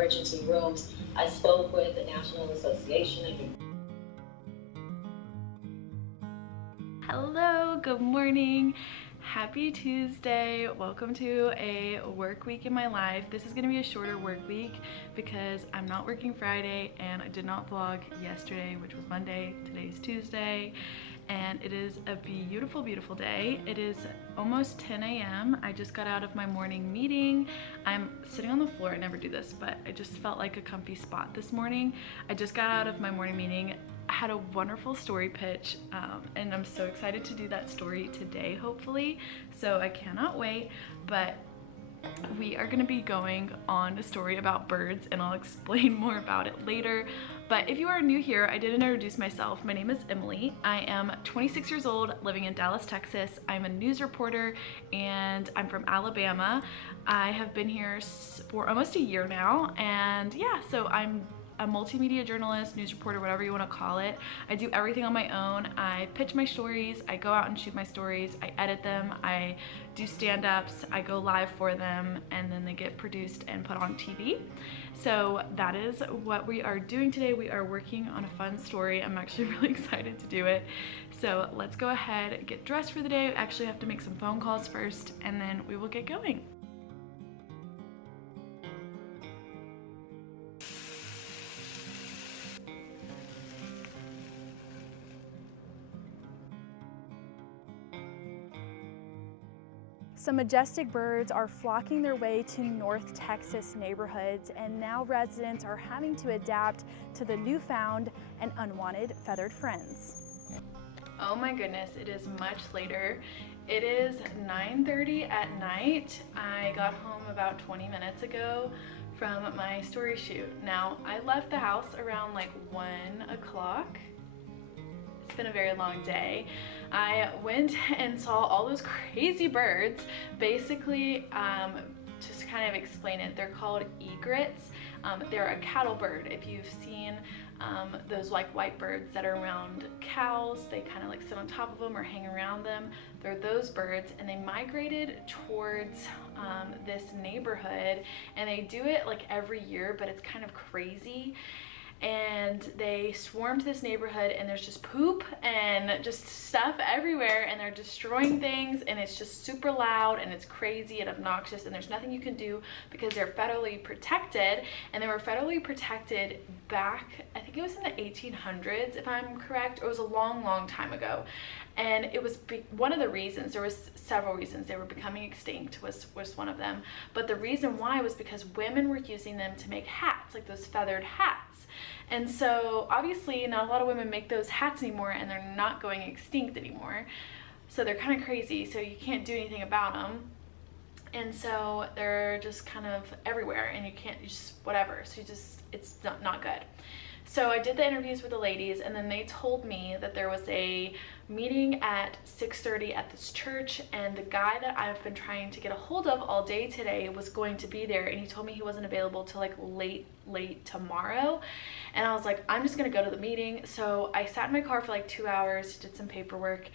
emergency rooms. I spoke with the National Association of... Hello, good morning. Happy Tuesday. Welcome to a work week in my life. This is gonna be a shorter work week because I'm not working Friday and I did not vlog yesterday, which was Monday. Today's Tuesday and it is a beautiful, beautiful day. It is almost 10 a.m. I just got out of my morning meeting. I'm sitting on the floor. I never do this, but I just felt like a comfy spot this morning. I just got out of my morning meeting. I had a wonderful story pitch and I'm so excited to do that story today, hopefully. So I cannot wait, but we are gonna be going on a story about birds and I'll explain more about it later. But if you are new here, I did introduce myself. My name is Emily. I am 26 years old, living in Dallas, Texas. I'm a news reporter and I'm from Alabama. I have been here for almost a year now, and yeah, so I'm a multimedia journalist, news reporter, whatever you want to call it. I do everything on my own. I pitch my stories, I go out and shoot my stories, I edit them, I do stand-ups, I go live for them, and then they get produced and put on TV. So that is what we are doing today. We are working on a fun story. I'm actually really excited to do it. So let's go ahead, get dressed for the day. I actually have to make some phone calls first, and then we will get going. Some majestic birds are flocking their way to North Texas neighborhoods, and now residents are having to adapt to the newfound and unwanted feathered friends. Oh my goodness, it is much later. It is 9:30 at night. I got home about 20 minutes ago from my story shoot. Now, I left the house around like 1 o'clock. It's been a very long day. I went and saw all those crazy birds. Basically, just to kind of explain it, they're called egrets. They're a cattle bird. If you've seen those like white birds that are around cows, they kind of like sit on top of them or hang around them. They're those birds, and they migrated towards this neighborhood, and they do it like every year, but it's kind of crazy. And they swarm to this neighborhood, and there's just poop and just stuff everywhere, and they're destroying things, and it's just super loud and it's crazy and obnoxious, and there's nothing you can do because they're federally protected. And they were federally protected back, I think it was in the 1800s if I'm correct. It was a long time ago, and it was one of the reasons. There was several reasons they were becoming extinct, was one of them, but the reason why was because women were using them to make hats, like those feathered hats. And so obviously not a lot of women make those hats anymore, and they're not going extinct anymore. So they're kind of crazy, so you can't do anything about them. And so they're just kind of everywhere, and you just whatever. So it's not good. So I did the interviews with the ladies, and then they told me that there was a meeting at 6:30 at this church, and the guy that I've been trying to get a hold of all day today was going to be there, and he told me he wasn't available till like late tomorrow. And I was like, I'm just gonna go to the meeting. So I sat in my car for like 2 hours, did some paperwork,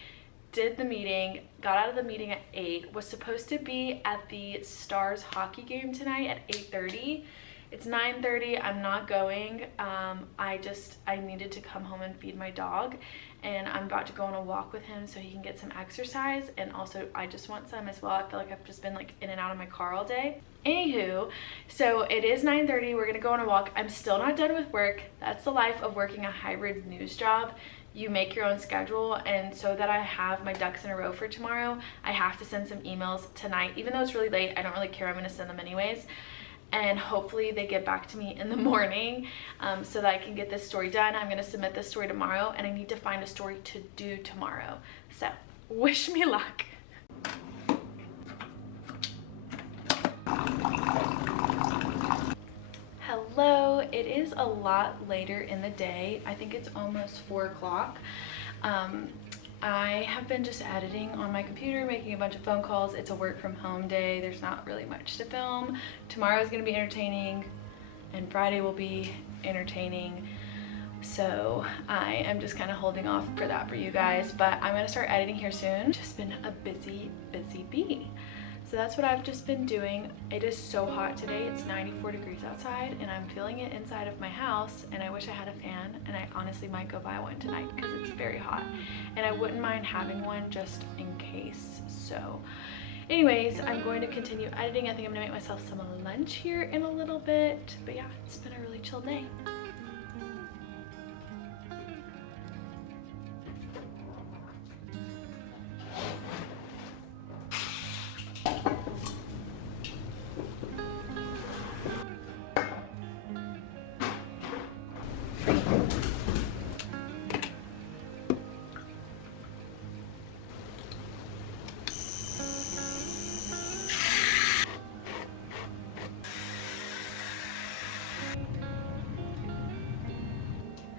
did the meeting, got out of the meeting at 8, was supposed to be at the Stars hockey game tonight at 8:30. It's 9:30, I'm not going. I needed to come home and feed my dog, and I'm about to go on a walk with him so he can get some exercise, and also I just want some as well. I feel like I've just been like in and out of my car all day. Anywho, so it is 9:30, we're gonna go on a walk. I'm still not done with work. That's the life of working a hybrid news job. You make your own schedule, and so that I have my ducks in a row for tomorrow, I have to send some emails tonight. Even though it's really late, I don't really care, I'm gonna send them anyways. And hopefully they get back to me in the morning so that I can get this story done. I'm gonna submit this story tomorrow, and I need to find a story to do tomorrow. So wish me luck. Hello, it is a lot later in the day. I think it's almost 4 o'clock. I have been just editing on my computer, making a bunch of phone calls. It's a work from home day. There's not really much to film. Tomorrow is gonna be entertaining, and Friday will be entertaining. So I am just kind of holding off for that for you guys, but I'm gonna start editing here soon. Just been a busy bee. So So that's what I've just been doing. It is so hot today. It's 94 degrees outside and I'm feeling it inside of my house, and I wish I had a fan, and I honestly might go buy one tonight because it's very hot. And I wouldn't mind having one just in case. So anyways, I'm going to continue editing. I think I'm gonna make myself some lunch here in a little bit. But yeah, it's been a really chill day.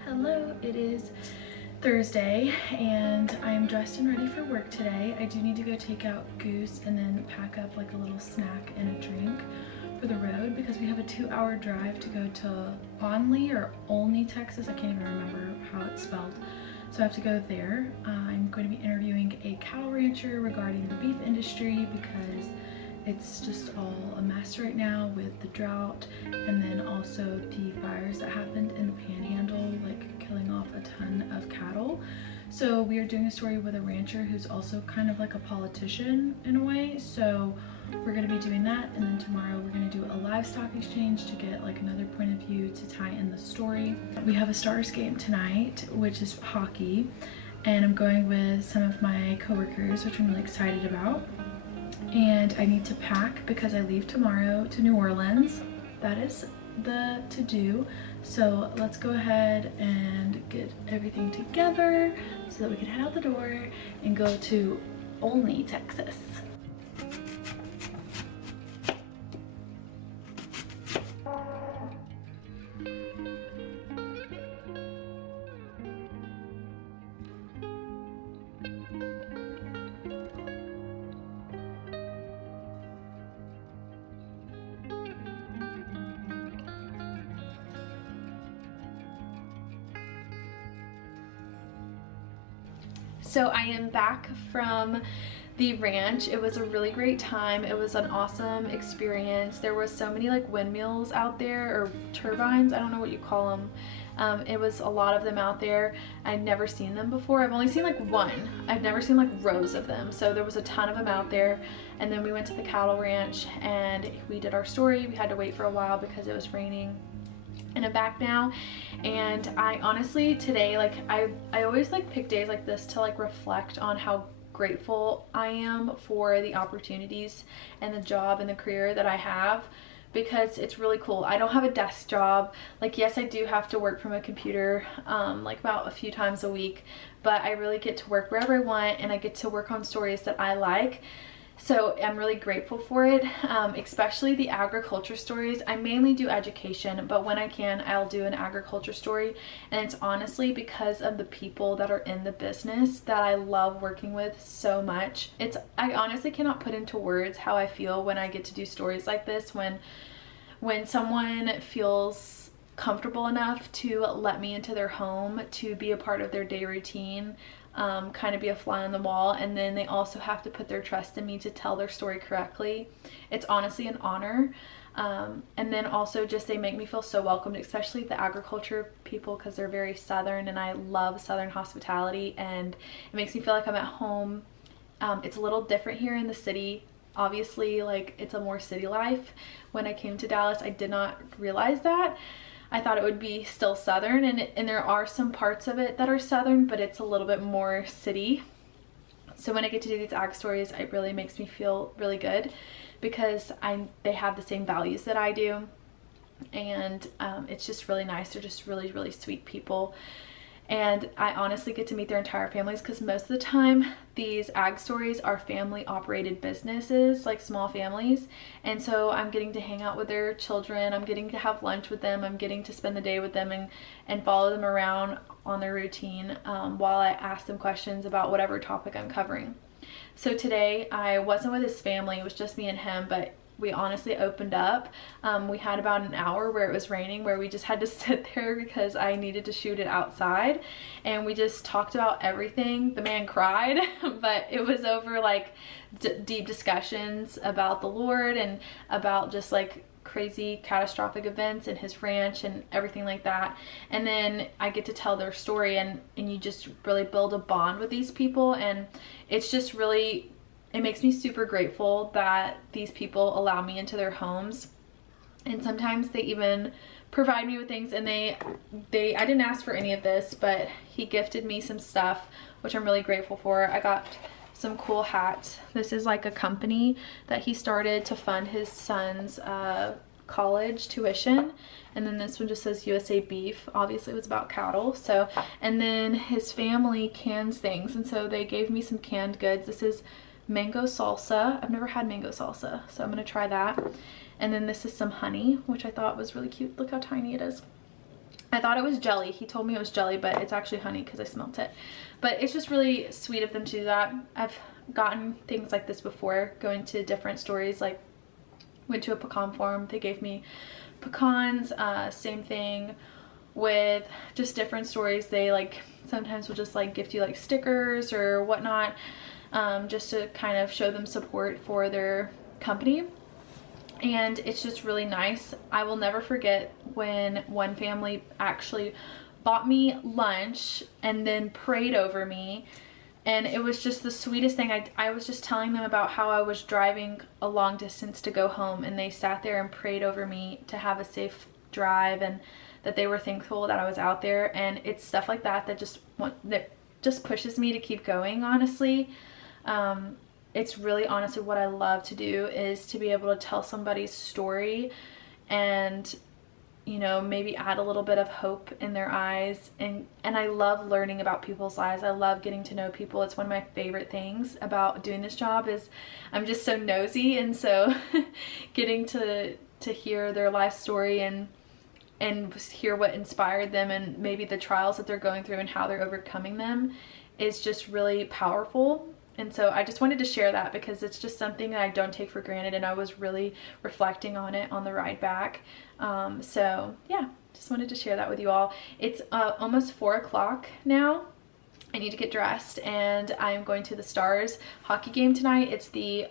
Hello, it is Thursday and I'm dressed and ready for work today. I do need to go take out Goose and then pack up like a little snack and a drink for the road because we have a 2-hour drive to go to Onley or Olney, Texas. I can't even remember how it's spelled. So I have to go there. I'm going to be interviewing a cattle rancher regarding the beef industry because it's just all a mess right now with the drought and then also the fires that happened in the panhandle, like killing off a ton of cattle. So we are doing a story with a rancher who's also kind of like a politician in a way. So we're going to be doing that, and then tomorrow we're going to do a livestock exchange to get like another point of view to tie in the story. We have a Stars game tonight, which is hockey, and I'm going with some of my coworkers, which I'm really excited about. And I need to pack because I leave tomorrow to New Orleans. That is the to-do. So let's go ahead and get everything together so that we can head out the door and go to Olney, Texas. So I am back from the ranch. It was a really great time. It was an awesome experience. There was so many like windmills out there, or turbines, I don't know what you call them. It was a lot of them out there. I'd never seen them before. I've only seen like one. I've never seen like rows of them. So there was a ton of them out there. And then we went to the cattle ranch and we did our story. We had to wait for a while because it was raining. And I'm back now, and I honestly today, like I always like pick days like this to like reflect on how grateful I am for the opportunities and the job and the career that I have, because it's really cool. I don't have a desk job. Like, yes, I do have to work from a computer like about a few times a week, but I really get to work wherever I want, and I get to work on stories that I like. So I'm really grateful for it, especially the agriculture stories. I mainly do education, but when I can, I'll do an agriculture story. And it's honestly because of the people that are in the business that I love working with so much. I honestly cannot put into words how I feel when I get to do stories like this, when someone feels comfortable enough to let me into their home to be a part of their day routine. Kind of be a fly on the wall, and then they also have to put their trust in me to tell their story correctly. It's honestly an honor. And then also just they make me feel so welcomed, especially the agriculture people, because they're very Southern, and I love Southern hospitality, and it makes me feel like I'm at home. It's a little different here in the city. Obviously, like, it's a more city life. When I came to Dallas, I did not realize that. I thought it would be still Southern, and there are some parts of it that are Southern, but it's a little bit more city. So when I get to do these ag stories, it really makes me feel really good, because they have the same values that I do, and it's just really nice. They're just really, really sweet people. And I honestly get to meet their entire families, because most of the time these ag stories are family operated businesses, like small families. And so I'm getting to hang out with their children. I'm getting to have lunch with them. I'm getting to spend the day with them and follow them around on their routine while I ask them questions about whatever topic I'm covering. So today I wasn't with his family. It was just me and him, but we honestly opened up. We had about an hour where it was raining, where we just had to sit there because I needed to shoot it outside, and we just talked about everything. The man cried, but it was over like deep discussions about the Lord and about just like crazy catastrophic events in his ranch and everything like that. And then I get to tell their story, and you just really build a bond with these people, and it's just really, it makes me super grateful that these people allow me into their homes. And sometimes they even provide me with things, and I didn't ask for any of this, but he gifted me some stuff, which I'm really grateful for. I got some cool hats. This is like a company that he started to fund his son's college tuition. And then this one just says USA Beef. Obviously it was about cattle. So, and then his family cans things, and so they gave me some canned goods. This is mango salsa. I've never had mango salsa, so I'm gonna try that. And then this is some honey, which I thought was really cute. Look how tiny it is. I thought it was jelly. He told me it was jelly, but it's actually honey because I smelt it. But it's just really sweet of them to do that. I've gotten things like this before, going to different stories, like went to a pecan farm. They gave me pecans. Same thing with just different stories. They like sometimes will just like gift you like stickers or whatnot, just to kind of show them support for their company. And it's just really nice. I will never forget when one family actually bought me lunch and then prayed over me, and it was just the sweetest thing. I was just telling them about how I was driving a long distance to go home, and they sat there and prayed over me to have a safe drive, and that they were thankful that I was out there. And it's stuff like that that just pushes me to keep going, honestly. It's really honestly what I love to do, is to be able to tell somebody's story and, you know, maybe add a little bit of hope in their eyes. And I love learning about people's lives. I love getting to know people. It's one of my favorite things about doing this job, is I'm just so nosy, and so getting to hear their life story and hear what inspired them, and maybe the trials that they're going through and how they're overcoming them, is just really powerful. And so I just wanted to share that because it's just something that I don't take for granted, and I was really reflecting on it on the ride back. So yeah, just wanted to share that with you all. It's almost 4 o'clock now. I need to get dressed, and I'm going to the Stars hockey game tonight. It's the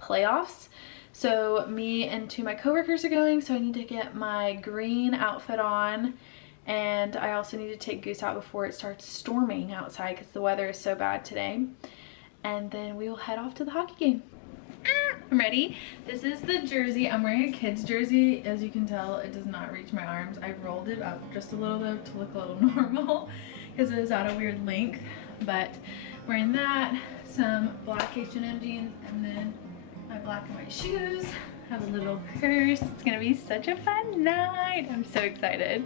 playoffs. So me and 2 of my coworkers are going, so I need to get my green outfit on. And I also need to take Goose out before it starts storming outside because the weather is so bad today. And then we will head off to the hockey game. I'm ready. This is the jersey. I'm wearing a kid's jersey. As you can tell, it does not reach my arms. I rolled it up just a little though to look a little normal because it was at a weird length. But wearing that, some black H&M jeans, and then my black and white shoes. Have a little purse. It's gonna be such a fun night. I'm so excited.